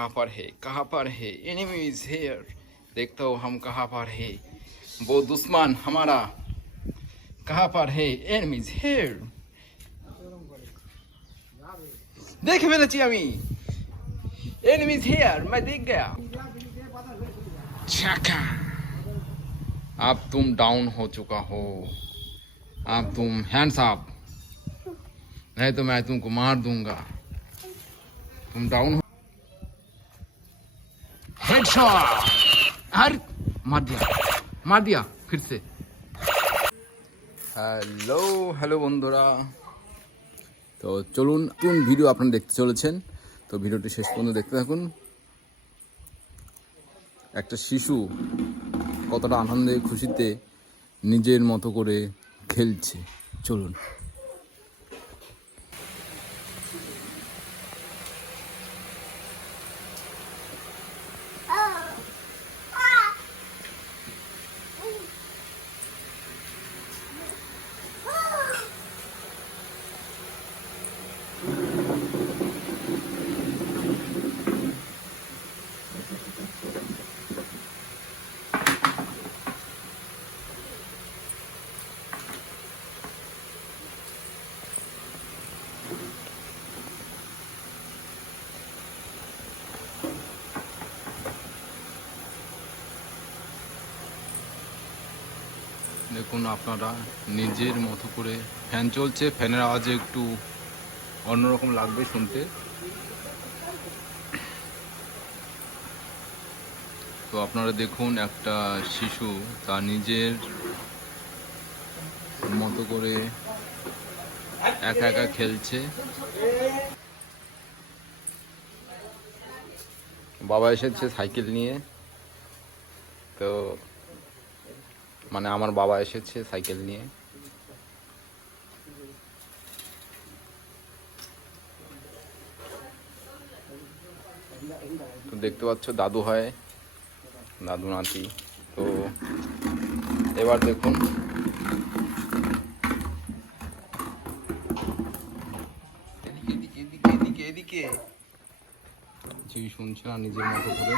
कहाँ पर है एनिमी इज हेयर। देखता हो हम कहाँ पर है, वो दुश्मन हमारा कहाँ पर है, एनिमी इज हेयर। देख ফেলেছি আমি, एनिमी इज हेयर, मैं देख गया। छक्का। अब तुम डाउन हो चुका हो, अब तुम हैंड्स अप, नहीं तो मैं तुमको मार दूंगा। तुम डाउन हो। हेडशॉट। अरे मार दिया फिर से। হ্যালো হ্যালো বন্ধুরা, তো চলুন কোন ভিডিও আপনারা দেখতে চলেছেন, তো ভিডিওটি শেষ পর্যন্ত দেখতে থাকুন। একটা শিশু কতটা আনন্দে খুশিতে নিজের মতো করে খেলছে, চলুন। দেখুন আপনারা নিজের মতো করে, ফ্যান চলছে, ফ্যানের আওয়াজে একটু অন্যরকম লাগবে শুনতে। তো আপনারা দেখুন একটা শিশু তার নিজের মতো করে একা একা খেলছে। বাবা এসেছে সাইকেল নিয়ে, তো মানে আমার বাবা এসেছে সাইকেল নিয়ে। তো দেখতে পাচ্ছ দাদু হয়, দাদু নাতি। তো এবার দেখুন এদিকে এদিকে এদিকে কিছুই শুনছে না নিজের মতো করে।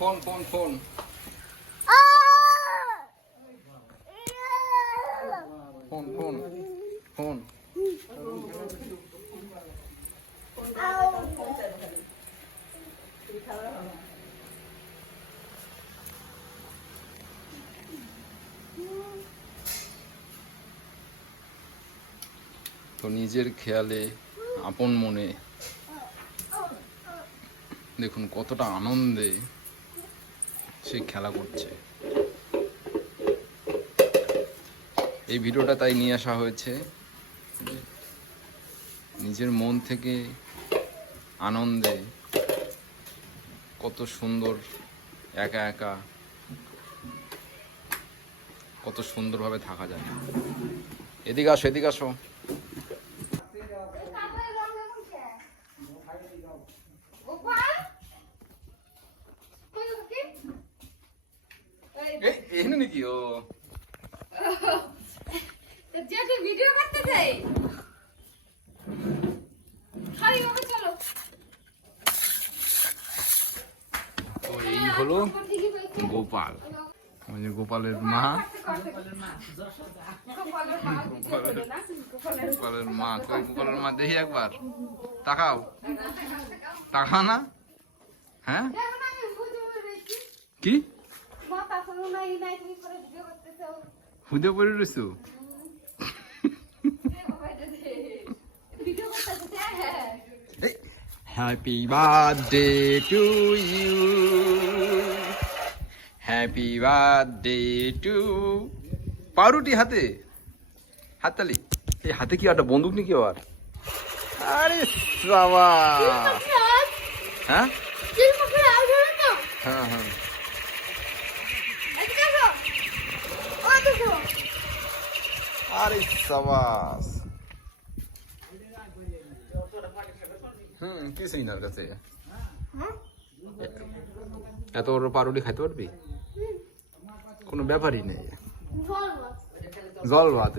Phone phone phone phone phone phone. তো নিজের খেয়ালে আপন মনে দেখুন কতটা আনন্দে সে খেলা করছে। এই ভিডিওটা তাই নিয়ে আসা হয়েছে, নিজের মন থেকে আনন্দে কত সুন্দর একা একা কত সুন্দরভাবে থাকা যায়। এদিকে আসো, এদিকে আসো। এখানে নাকি ও ভিডিও করতে চাই, চলো। তো এই হলো গোপাল, গোপালের মা, গোপালের মা। কই গোপালের মা দেখি একবার, তাকাও তাকাও না। হ্যাঁ কি হুদে পড়ে রয়েছো? Happy birthday to you, happy birthday to. পাউরুটি হাতে, হাততালি। এই হাতে কি একটা বন্দুক নাকি আবার? আরে বাবা হ্যাঁ হ্যাঁ হ্যাঁ আরে সাবাস কি সিনার কাছে এত বড় পাউরুটি খাইতে পারবি কোনো ব্যাপারই নেই জল ভাত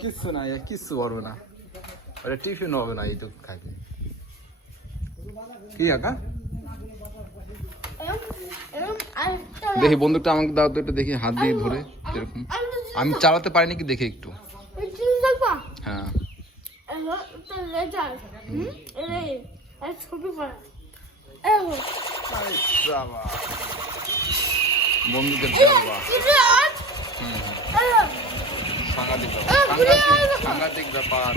কিচ্ছু না কিচ্ছু পারবে না ওটা টিফিন হবে না এইটুকু খাইতে কি আঁকা দেখি বন্দুকটা আমাকে দাও তো একটু দেখি হাত দিয়ে ধরে এরকম আমি চালাতে পারিনি কি দেখি একটু হ্যাঁ বন্দুকের সাংঘাতিক সাংঘাতিক ব্যাপার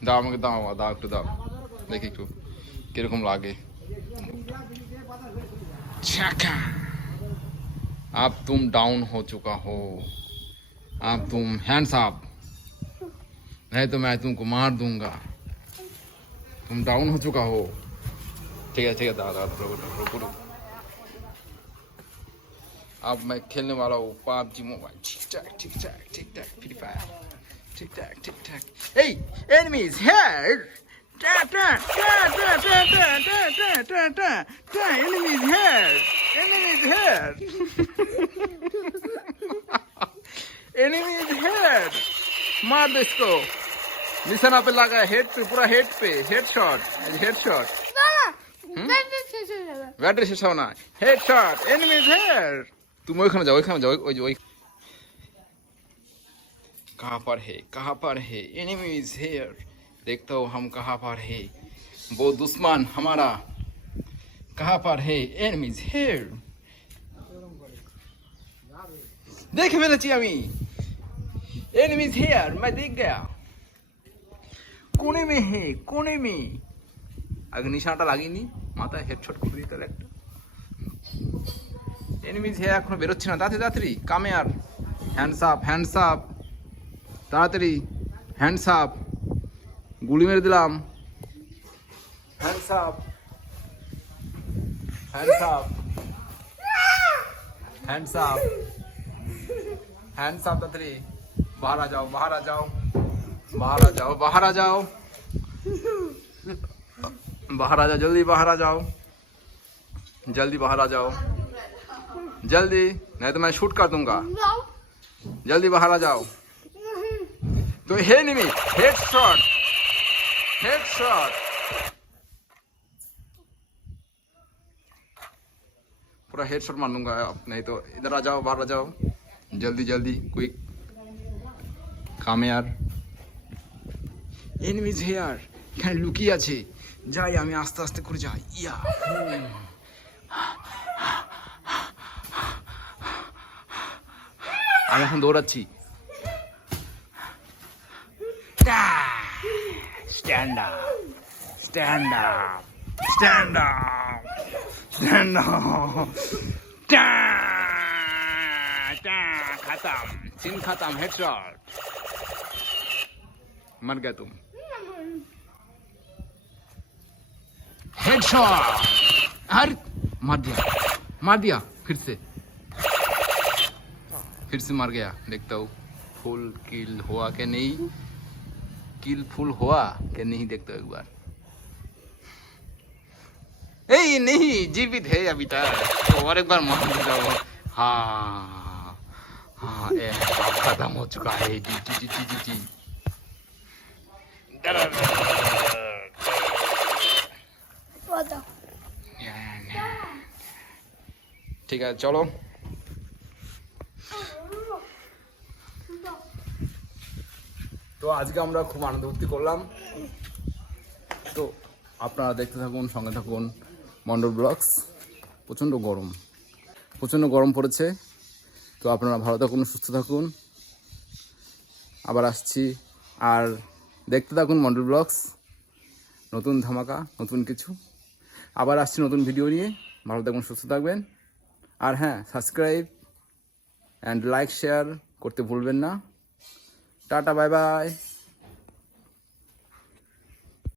দাও আমাকে দাও দাও একটু দাও দেখি একটু কিরকম লাগে अब तुम डाउन हो चुका हो अब तुम हैंड्स अप नहीं तो मैं तुमको मार दूंगा तुम डाउन हो चुका हो ठीक है दादा रुको अब मैं खेलने वाला हूँ PUBG मोबाइल ठीक ठाक फ्री फायर ठीक ठाक hey enemies here enemies here enemies here मार दे इसको निशाना पे लगा हेड पे पूरा हेड शॉट बैटरी शेष होना हेड शॉट एनिमीज हियर तुम ওইখানে যাও ওই कहाँ पर है एनिमीज हियर देखता हो हम कहाँ पर है वो दुश्मन हमारा कहाँ पर है एनिमीज हियर देख मेरा चियामी एनिमीज हियर मैं देख गया कोने में है कोने में আগে নিশানাটা লাগিনি মাথায় হেডশট করে দিতে একটা এনিমিজ হে এখনো বেরোচ্ছে না তাড়াতাড়ি কামে আর হ্যান্ডস আপ তাড়াতাড়ি হ্যান্ডস আপ গুলি মেরে দিলাম হ্যান্ডস আপ তাড়াতাড়ি बाहर आ जाओ बाहर आ जाओ जल्दी बाहर आ जाओ जल्दी नहीं तो मैं शूट कर दूंगा जल्दी बाहर आ जाओ तो एनिमी हेडशॉट पूरा हेडशॉट मार दूंगा नहीं तो इधर आ जाओ बाहर आ जाओ जल्दी क्विक काम यार एनिमीज हियर এখানে লুকিয়ে আছে যাই আমি আস্তে করে যাই ইয়া আমি এখন দৌড়াচ্ছি স্ট্যান্ড আপ खत्म हेडशॉट मर गया तुम हेडशॉट अरे मार दिया फिर से मर गया देखता हूँ फुल किल हुआ क्या नहीं किल फुल हुआ क्या नहीं देखता हूँ एक बार नहीं जीवित है अभी तक तो और एक बार मार देता हूँ हाँ खत्म हो चुका है जी ঠিক আছে চলো তো আজকে আমরা খুব আনন্দ ফুর্তি করলাম তো আপনারা দেখতে থাকুন সঙ্গে থাকুন মন্ডল ব্লগস প্রচণ্ড গরম পড়েছে তো আপনারা ভালো থাকুন সুস্থ থাকুন আবার আসছি আর দেখতে থাকুন মন্ডল ব্লগস নতুন ধামাকা নতুন কিছু আবার আসছি নতুন ভিডিও নিয়ে ভালো থাকুন সুস্থ থাকবেন আর হ্যাঁ সাবস্ক্রাইব অ্যান্ড লাইক শেয়ার করতে ভুলবেন না টাটা বাই বাই